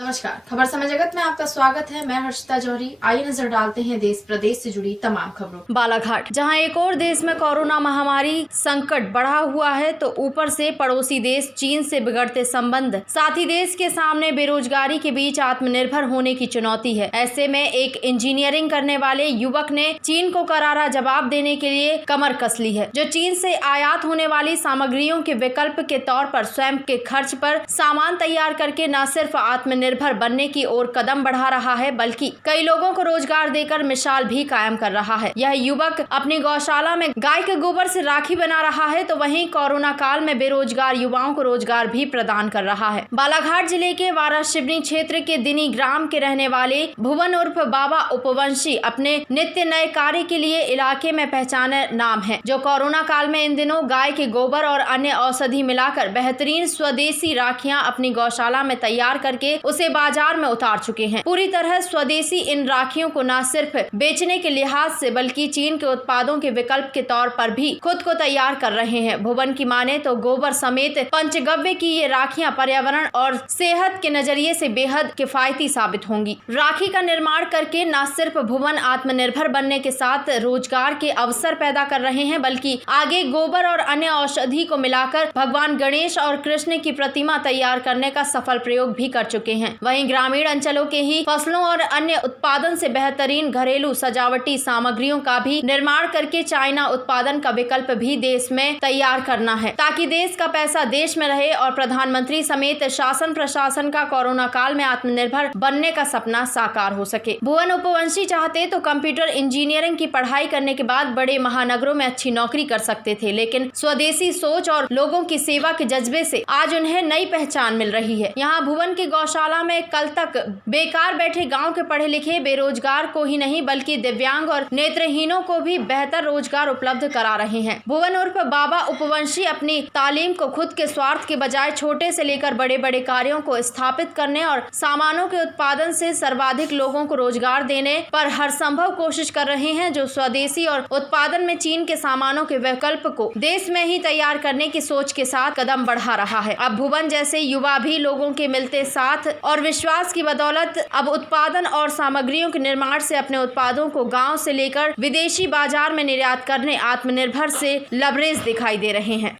नमस्कार, खबर समय जगत में आपका स्वागत है। मैं हर्षिता जौहरी। आइए नजर डालते हैं देश प्रदेश से जुड़ी तमाम खबरों। बालाघाट, जहां एक और देश में कोरोना महामारी संकट बढ़ा हुआ है, तो ऊपर से पड़ोसी देश चीन से बिगड़ते संबंध, साथ ही देश के सामने बेरोजगारी के बीच आत्मनिर्भर होने की चुनौती है। ऐसे में एक इंजीनियरिंग करने वाले युवक ने चीन को करारा जवाब देने के लिए कमर कस ली है, जो चीन से आयात होने वाली सामग्रियों के विकल्प के तौर पर स्वयं के खर्च पर सामान तैयार करके न सिर्फ आत्मनिर्भर बनने की ओर कदम बढ़ा रहा है, बल्कि कई लोगों को रोजगार देकर मिसाल भी कायम कर रहा है। यह युवक अपनी गौशाला में गाय के गोबर से राखी बना रहा है, तो वहीं कोरोना काल में बेरोजगार युवाओं को रोजगार भी प्रदान कर रहा है। बालाघाट जिले के वाराशिवनी क्षेत्र के दिनी ग्राम के रहने वाले भुवन उर्फ बाबा उपवंशी अपने नित्य नए कार्य के लिए इलाके में पहचाने नाम है, जो कोरोना काल में इन दिनों गाय के गोबर और अन्य औषधि मिलाकर बेहतरीन स्वदेशी राखियां अपनी गौशाला में तैयार करके उसे बाजार में उतार चुके हैं। पूरी तरह स्वदेशी इन राखियों को न सिर्फ बेचने के लिहाज से, बल्कि चीन के उत्पादों के विकल्प के तौर पर भी खुद को तैयार कर रहे हैं। भुवन की माने तो गोबर समेत पंचगव्य की ये राखियां पर्यावरण और सेहत के नजरिए से बेहद किफायती साबित होंगी। राखी का निर्माण करके न सिर्फ भुवन आत्मनिर्भर बनने के साथ रोजगार के अवसर पैदा कर रहे हैं, बल्कि आगे गोबर और अन्य औषधि को मिलाकर भगवान गणेश और कृष्ण की प्रतिमा तैयार करने का सफल प्रयोग भी कर चुके हैं। वहीं ग्रामीण अंचलों के ही फसलों और अन्य उत्पादन से बेहतरीन घरेलू सजावटी सामग्रियों का भी निर्माण करके चाइना उत्पादन का विकल्प भी देश में तैयार करना है, ताकि देश का पैसा देश में रहे और प्रधानमंत्री समेत शासन प्रशासन का कोरोना काल में आत्मनिर्भर बनने का सपना साकार हो सके। भुवन उपवंशी चाहते तो कंप्यूटर इंजीनियरिंग की पढ़ाई करने के बाद बड़े महानगरों में अच्छी नौकरी कर सकते थे, लेकिन स्वदेशी सोच और लोगों की सेवा के जज्बे से आज उन्हें नई पहचान मिल रही है। यहाँ भुवन की गौशाला में कल तक बेकार बैठे गांव के पढ़े लिखे बेरोजगार को ही नहीं, बल्कि दिव्यांग और नेत्रहीनों को भी बेहतर रोजगार उपलब्ध करा रहे हैं। भुवन उर्फ बाबा उपवंशी अपनी तालीम को खुद के स्वार्थ के बजाय छोटे से लेकर बड़े बड़े कार्यों को स्थापित करने और सामानों के उत्पादन से सर्वाधिक लोगों को रोजगार देने पर हर संभव कोशिश कर रहे हैं, जो स्वदेशी और उत्पादन में चीन के सामानों के विकल्प को देश में ही तैयार करने की सोच के साथ कदम बढ़ा रहा है। अब भुवन जैसे युवा भी लोगों के मिलते साथ और विश्वास की बदौलत अब उत्पादन और सामग्रियों के निर्माण से अपने उत्पादों को गांव से लेकर विदेशी बाजार में निर्यात करने आत्मनिर्भर से लबरेज दिखाई दे रहे हैं।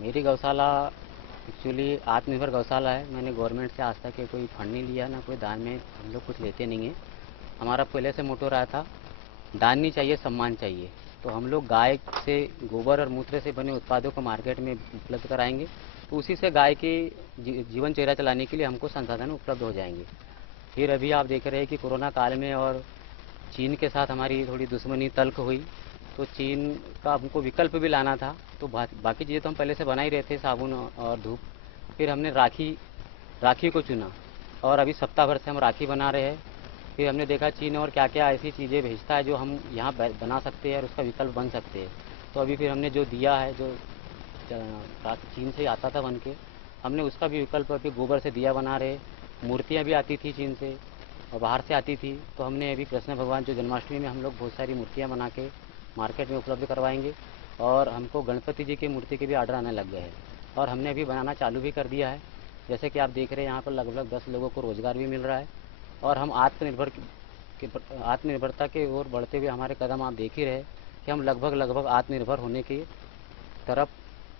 मेरी गौशाला एक्चुअली आत्मनिर्भर गौशाला है। मैंने गवर्नमेंट से आज तक कोई फंड नहीं लिया, ना कोई दान में हम लोग कुछ लेते नहीं है। हमारा पहले से मोटो रहा था, दान नहीं चाहिए, सम्मान चाहिए। तो हम लोग गाय से गोबर और मूत्र से बने उत्पादों को मार्केट में उपलब्ध कराएंगे, तो उसी से गाय के जीवनचर्या चलाने के लिए हमको संसाधन उपलब्ध हो जाएंगे। फिर अभी आप देख रहे हैं कि कोरोना काल में और चीन के साथ हमारी थोड़ी दुश्मनी तल्ख हुई, तो चीन का हमको विकल्प भी लाना था। तो बाकी चीज़ें तो हम पहले से बना ही रहे थे, साबुन और धूप। फिर हमने राखी को चुना और अभी सप्ताह भर से हम राखी बना रहे हैं। फिर हमने देखा चीन और क्या क्या ऐसी चीज़ें भेजता है जो हम यहाँ बना सकते हैं और उसका विकल्प बन सकते हैं। तो अभी फिर हमने जो दिया है, जो चीन से आता था बन के, हमने उसका भी विकल्प अभी गोबर से दिया बना रहे। मूर्तियाँ भी आती थी चीन से और बाहर से आती थी, तो हमने अभी कृष्ण भगवान जो जन्माष्टमी में हम लोग बहुत सारी मूर्तियाँ बना के मार्केट में उपलब्ध करवाएंगे। और हमको गणपति जी की मूर्ति के भी आर्डर आने लग गए हैं और हमने अभी बनाना चालू भी कर दिया है। जैसे कि आप देख रहे हैं, यहाँ पर लगभग 10 लोगों को रोज़गार भी मिल रहा है और हम आत्मनिर्भरता के ओर बढ़ते हुए हमारे कदम आप देख ही रहे कि हम लगभग आत्मनिर्भर होने की तरफ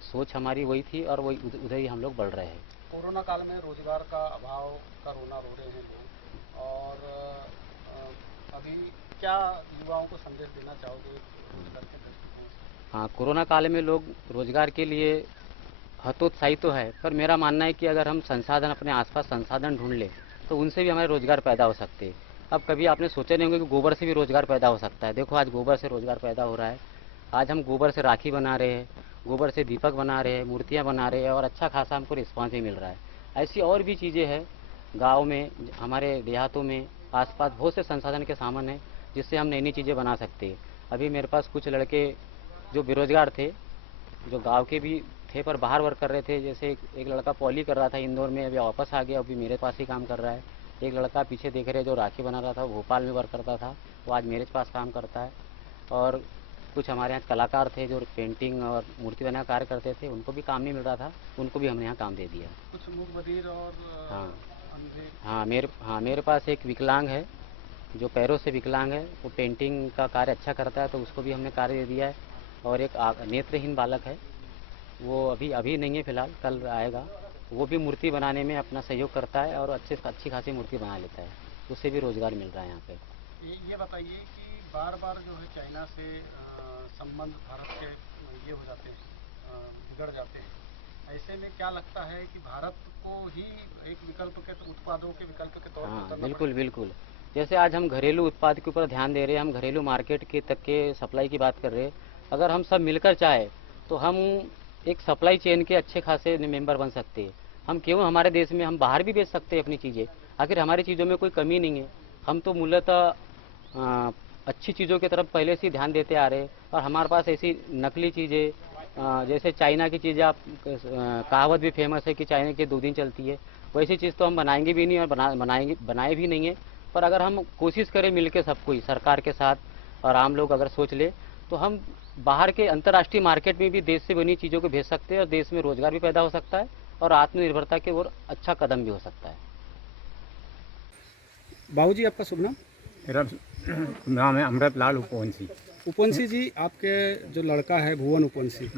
सोच हमारी वही थी और वही उधर ही हम लोग बढ़ रहे हैं। कोरोना काल में रोजगार का अभाव का रोना रो रहे हैं लोग, और अभी क्या युवाओं को संदेश देना चाहोगे रोजगार के दृष्टिकोण से? हाँ, कोरोना काल में लोग रोजगार के लिए हतोत्साही तो है, पर मेरा मानना है कि अगर हम संसाधन अपने आसपास संसाधन ढूंढ लें तो उनसे भी हमारे रोजगार पैदा हो सकते हैं। अब कभी आपने सोचा नहीं होगा कि गोबर से भी रोजगार पैदा हो सकता है। देखो, आज गोबर से रोजगार पैदा हो रहा है। आज हम गोबर से राखी बना रहे हैं, गोबर से दीपक बना रहे हैं, मूर्तियाँ बना रहे हैं और अच्छा खासा हमको रिस्पॉन्स भी मिल रहा है। ऐसी और भी चीज़ें हैं गाँव में, हमारे देहातों में आसपास बहुत से संसाधन के सामान है जिससे हम नई नई चीज़ें बना सकते हैं। अभी मेरे पास कुछ लड़के जो बेरोजगार थे, जो गाँव के भी थे पर बाहर वर्क कर रहे थे। जैसे एक लड़का पॉली कर रहा था इंदौर में, अभी वापस आ गया, अभी मेरे पास ही काम कर रहा है। एक लड़का पीछे देख रहे जो राखी बना रहा था, भोपाल में वर्क करता था, वो आज मेरे पास काम करता है। और कुछ हमारे यहाँ कलाकार थे जो पेंटिंग और मूर्ति बनाने का कार्य करते थे, उनको भी काम नहीं मिल रहा था, उनको भी हमने यहाँ काम दे दिया। कुछ मूक बधिर और हाँ अंधे। हाँ, मेरे पास एक विकलांग है जो पैरों से विकलांग है, वो पेंटिंग का कार्य अच्छा करता है, तो उसको भी हमने कार्य दे दिया है। और एक नेत्रहीन बालक है, वो अभी नहीं है फिलहाल, कल आएगा। वो भी मूर्ति बनाने में अपना सहयोग करता है और अच्छी खासी मूर्ति बना लेता है, उससे भी रोज़गार मिल रहा है यहाँ पे। ये बताइए कि बार बार जो है चाइना से संबंध भारत के ये हो जाते हैं, बिगड़ जाते हैं। ऐसे में क्या लगता है कि भारत को ही एक विकल्प के उत्पादों के विकल्प के तौर पर हाँ उतरना बिल्कुल बिल्कुल। जैसे आज हम घरेलू उत्पाद के ऊपर ध्यान दे रहे हैं, हम घरेलू मार्केट के तक के सप्लाई की बात कर रहे हैं। अगर हम सब मिलकर चाहे तो हम एक सप्लाई चेन के अच्छे खासे मेंबर बन सकते हैं। हम क्यों हमारे देश में, हम बाहर भी बेच सकते हैं अपनी चीज़ें। आखिर हमारी चीज़ों में कोई कमी नहीं है। हम तो मूलतः अच्छी चीज़ों की तरफ पहले से ध्यान देते आ रहे हैं। और हमारे पास ऐसी नकली चीज़ें, जैसे चाइना की चीज़ें, आप कहावत भी फेमस है कि चाइना की 2 दिन चलती है, वैसी चीज़ तो हम बनाएंगे भी नहीं और बनाए भी नहीं है। पर अगर हम कोशिश करें मिलकर सब कोई, सरकार के साथ और आम लोग अगर सोच ले, तो हम बाहर के अंतर्राष्ट्रीय मार्केट में भी देश से बनी चीज़ों को भेज सकते हैं और देश में रोजगार भी पैदा हो सकता है और आत्मनिर्भरता की ओर अच्छा कदम भी हो सकता है। बाबूजी, आपका शुभ नाम? मेरा नाम है अमृत लाल उपवंशी। उपवंशी जी, आपके जो लड़का है भुवन उपवंशी,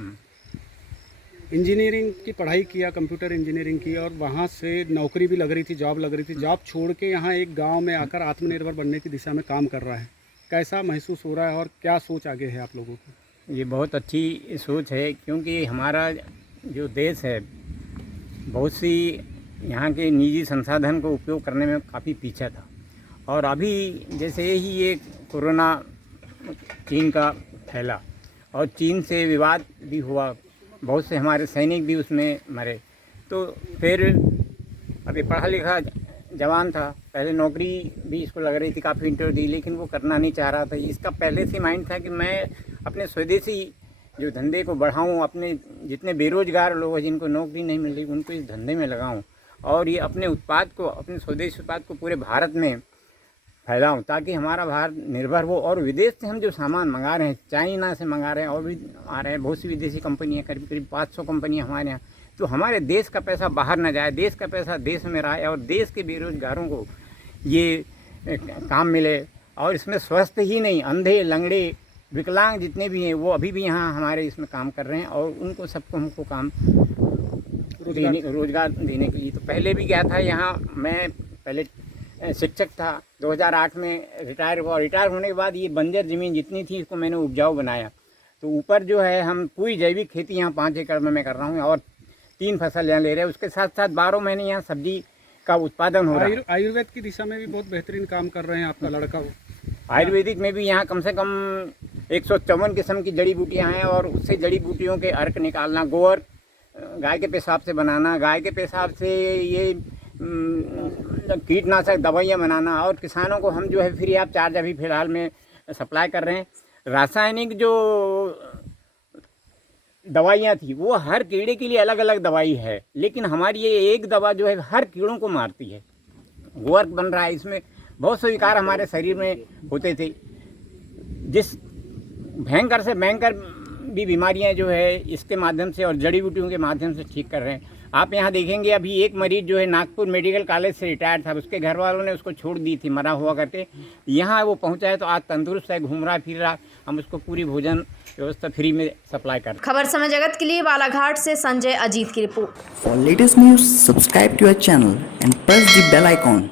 इंजीनियरिंग की पढ़ाई किया, कंप्यूटर इंजीनियरिंग की, और वहाँ से नौकरी भी लग रही थी, जॉब लग रही थी। जॉब छोड़ के यहाँ एक गांव में आकर आत्मनिर्भर बनने की दिशा में काम कर रहा है। कैसा महसूस हो रहा है और क्या सोच आगे है आप लोगों की? ये बहुत अच्छी सोच है, क्योंकि हमारा जो देश है बहुत सी यहाँ के निजी संसाधन को उपयोग करने में काफ़ी पीछे था। और अभी जैसे ही ये कोरोना चीन का फैला और चीन से विवाद भी हुआ, बहुत से हमारे सैनिक भी उसमें मरे, तो फिर अभी पढ़ा लिखा जवान था, पहले नौकरी भी इसको लग रही थी, काफ़ी इंटरव्यू दी, लेकिन वो करना नहीं चाह रहा था। इसका पहले से माइंड था कि मैं अपने स्वदेशी जो धंधे को बढ़ाऊं, अपने जितने बेरोजगार लोग हैं जिनको नौकरी नहीं मिल रही उनको इस धंधे में लगाऊं और ये अपने उत्पाद को, अपने स्वदेशी उत्पाद को पूरे भारत में फैलाऊं, ताकि हमारा भारत निर्भर हो। और विदेश से हम जो सामान मंगा रहे हैं, चाइना से मंगा रहे हैं और भी आ रहे हैं, बहुत सी विदेशी कंपनियाँ, करीब 500 कंपनियाँ हमारे यहाँ, तो हमारे देश का पैसा बाहर न जाए, देश का पैसा देश में रहे और देश के बेरोजगारों को ये काम मिले। और इसमें स्वस्थ ही नहीं, अंधे, लंगड़े, विकलांग जितने भी हैं वो अभी भी यहाँ हमारे इसमें काम कर रहे हैं और उनको सबको हमको काम रोजगार देने के लिए। तो पहले भी गया था यहाँ, मैं पहले शिक्षक था, 2008 में रिटायर हुआ। रिटायर होने के बाद ये बंजर ज़मीन जितनी थी इसको मैंने उपजाऊ बनाया। तो ऊपर जो है हम पूरी जैविक खेती यहाँ 5 एकड़ में मैं कर रहा हूँ और 3 फसल यहाँ ले रहे हैं। उसके साथ साथ 12 महीने यहाँ सब्जी का उत्पादन हो रहा है। आयुर्वेद की दिशा में भी बहुत बेहतरीन काम कर रहे हैं आपका लड़का। आयुर्वेदिक में भी यहाँ कम से कम 154 किस्म की जड़ी बूटियाँ हैं और उससे जड़ी बूटियों के अर्क निकालना, गोबर गाय के पेशाब से बनाना, गाय के पेशाब से ये कीटनाशक दवाइयाँ बनाना, और किसानों को हम जो है फ्री ऑफ चार्ज अभी फ़िलहाल में सप्लाई कर रहे हैं। रासायनिक जो दवाइयाँ थी वो हर कीड़े के लिए अलग अलग दवाई है, लेकिन हमारी ये एक दवा जो है हर कीड़ों को मारती है। वर्क बन रहा है, इसमें बहुत से विकार हमारे शरीर में होते थे, जिस भयंकर से भयंकर भी बीमारियां जो है इसके माध्यम से और जड़ी बूटियों के माध्यम से ठीक कर रहे हैं। आप यहाँ देखेंगे अभी एक मरीज जो है नागपुर मेडिकल कॉलेज से रिटायर्ड था, उसके घर वालों ने उसको छोड़ दी थी मरा हुआ करके, यहाँ वो पहुँचा है तो आज तंदुरुस्त है, घूम रहा फिर रहा। हम उसको पूरी भोजन व्यवस्था फ्री में सप्लाई कर रहे हैं। खबर समय जगत के लिए बालाघाट से संजय अजीत की report. For latest news, subscribe to our channel and press the bell icon.